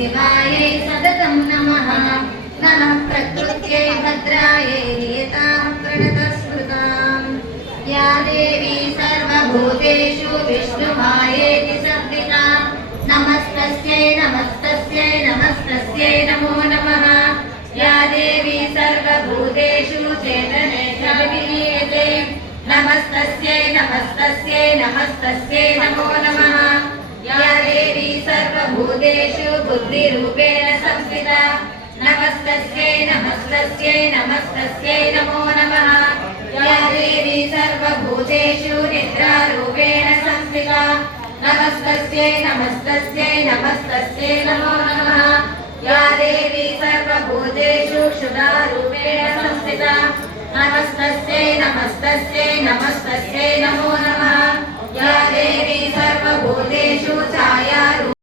शिवायै सततं नमः नमः प्रकृत्यै भद्रायै नियतां प्रणतस्मृताम् या देवी सर्वभूतेषु विष्णुमायेति संस्थिता नमस्तस्यै नमस्तस्यै नमस्तस्यै नमो नमः या देवी सर्वभूतेषु चेतनेषु विलीयते नमस्तस्यै नमस्तस्यै नमस्तस्यै नमो नमः या देवी सर्वभूतेषु बुद्धिरूपेण संस्थिता नमस्तस्यै नमस्तस्यै नमस्तस्यै नमो नमः या देवी सर्वभूतेषु निद्रारूपेण संस्थिता नमस्तस्यै नमस्तस्यै नमस्तस्यै नमो नमः या देवी सर्वभूतेषु क्षुधारूपेण संस्थिता नमस्तस्यै नमस्तस्यै नमस्तस्यै नमो नमः या देवी सर्वभूतेषु छायारूपेण